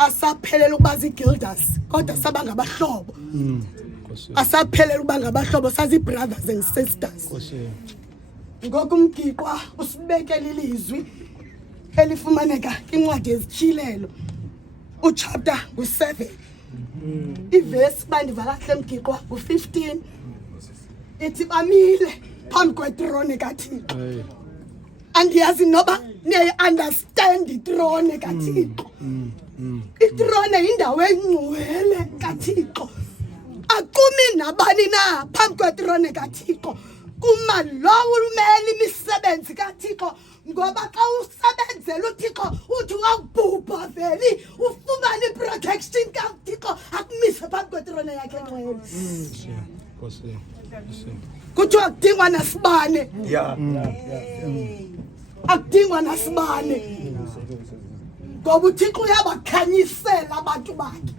asaphelela ukuba zigilders kodwa saba ngabahlobo asaphelela ukuba ngabahlobo sazi brothers and sisters ngokumgiqwa usibekele ilizwi elifumaneka incwadi ezithilelo uchapter ku7 iverse bandiva kahle emgiqwa ku15 ithi bamile phambi kwetrone kaThixo andiyazi noba niye understand itrone kaThixo itrone indawo engcwele kaThixo akumi nabani na phambi kwetrone kaThixo kuma lowo umeli imisebenzi kaThixo ngoba xa usebenzela uThixo uthi wabhubha veli ufumana iprotection kaThixo akumise phambi kwetrone yakhe engcwele kuthiwa akudingwa nasibane akudingwa nasibane ngoba uThixo uyabakhanyisela abantu bakhe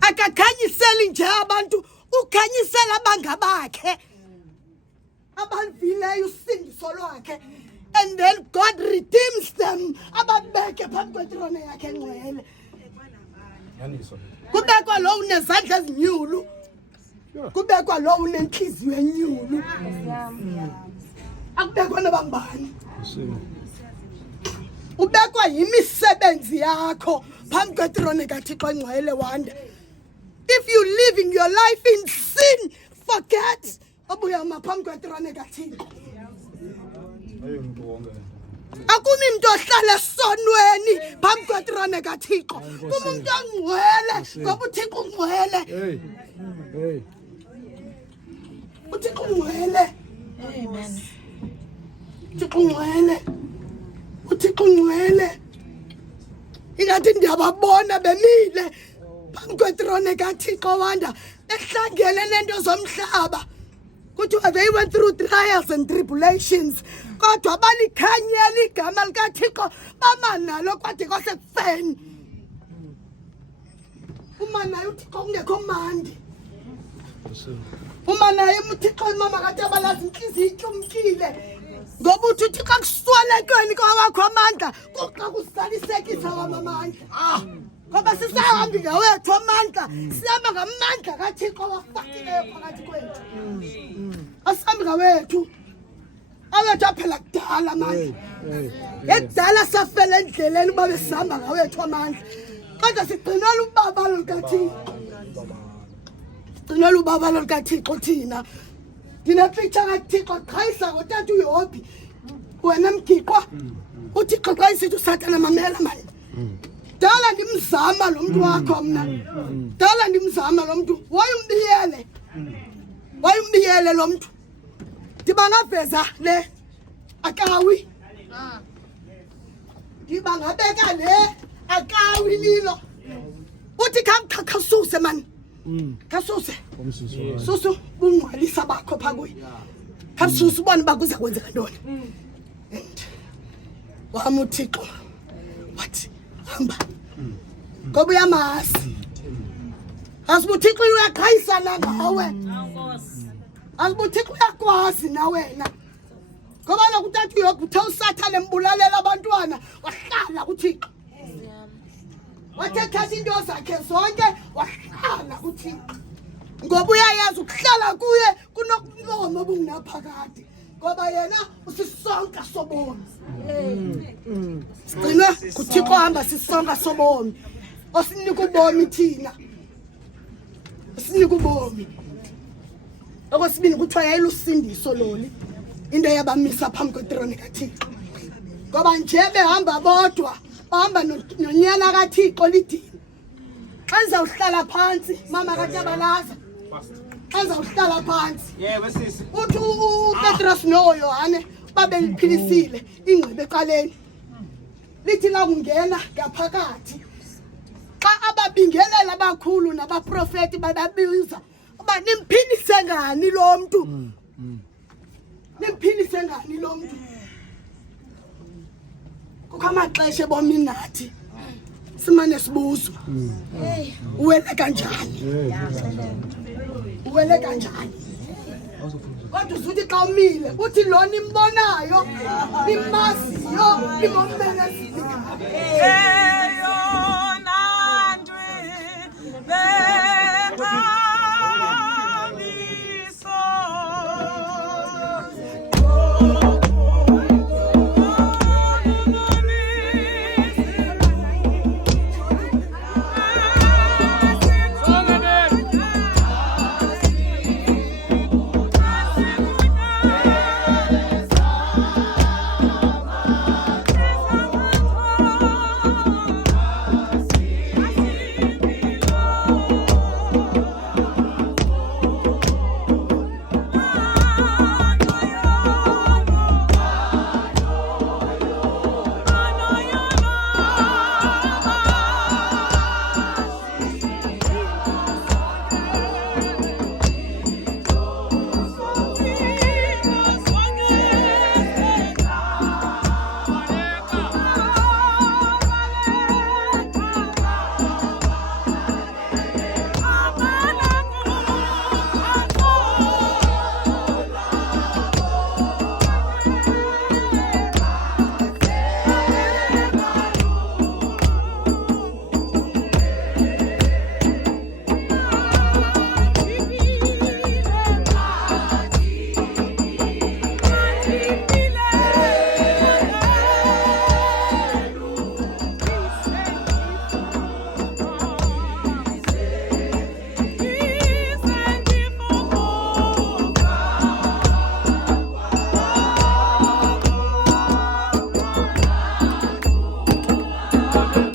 akakhanyiseli nje abantu ukhanyisela abangabakhe abavileyo usindiso lwakhe and then God redeems them ababeke phambi kwetrone yakhe engcwele kubekwa lo unezandla ezinyulu kubekwa lo unenhliziyo enyulu akubekwa nabangibani ubekwa yimisebenzi yakho phambi kwetrone kaThixo engcwele wanda. If you living your life in sin, forget abuya maphambi kwetrone kaThixo. Akumi umuntu ohlala esonweni phambi kwetrone kaThixo. Kuma umuntu ongcwele ngoba uThixo ungcwele. uThixo ungcwele. Amen. uThixo ungcwele. uThixo ungcwele. Ingathi ndiyababona bemile phambi kwetrone kaThixo wanda ehlangene nento zomhlaba. Kuthiwa they went through trials and tribulations. Kodwa balikhanyela igama likaThixo bama nalo kwade kwasekufeni. Uma naye uThixo kungekho mandi. Uma naye uThixo mama kade abalazi inhliziyo ityumkile. Ngoba uthi uThixo akuswelekweni kwawakho amandla kuxa kusalisekisa wamamandla. Ngoba sisahambi ngawethu amandla sihamba ngamandla kaThixo wafakileyo phakathi kwethu. Asihambi ngawethu awethu aphela kudala manje. Ekudala safela endleleni uba besihamba ngawethu amandla. Kodwa sigcinela ubaba lukaThixo. Sigcinela ubaba lukaThixo thina. Dina picture kaThixo qhayisa ngotata uYobi. Wena mgiqwa uThixo xa isithi uSathana mamela manje. Dala ndimzama lo muntu wakho mna. Dala ndimzama lo muntu. Wayumbiyele. Wayumbiyele lo muntu. Ndibangaveza le akawi. Ndibangabeka le akawi lilo. Uthi khasuse man. Kasuse. Susu bungqalisa bakho phakuyi. Kasuse ubone bakuza kwenzeka ntoni. Wami uThixo. Wathi hamba. Ngoba uyamazi. Asibuthixo uyakhayisana ngawe. Asibuthixo uyakwazi na wena. Ngoba lokuthatha uyokutha uSathane embulalela abantwana wahlala kuThixo. Wathetha into zakhe zonke wahlala kuThixo. Ngoba uyayazi ukuhlala kuye kunokubomo obungaphakade. Ngoba yena usisonka sobomi. Sigcina kuThixo hamba sisonka sobomi. Osinika ubomi thina. Sinika ubomi. Okwesibini kuthiwa yayilusindiso loli. Into yabamisa phambi kwetrone kaThixo. Ngoba nje behamba bodwa, bahamba nonyana kaThixo lidini. Xa nizawuhlala phansi, mama kaTyabalaza. Xa nizawuhlala phansi. Yebo sisi. Uthi uPetros noYohane babeliphilisile ingqibe eqaleni. Lithi la kungena ngaphakathi. Xa ababingelela abakhulu nabaprofeti bababiza uba nimphilise ngani lo muntu. Nimphilise ngani lo muntu. Kukho amaxesha ebomini nathi simane sibuzo. Uwele kanjani? Uwele kanjani? Kodwa uzuthi xa umile uthi lo nimbonayo nimaziyo nimombenezile. Amen.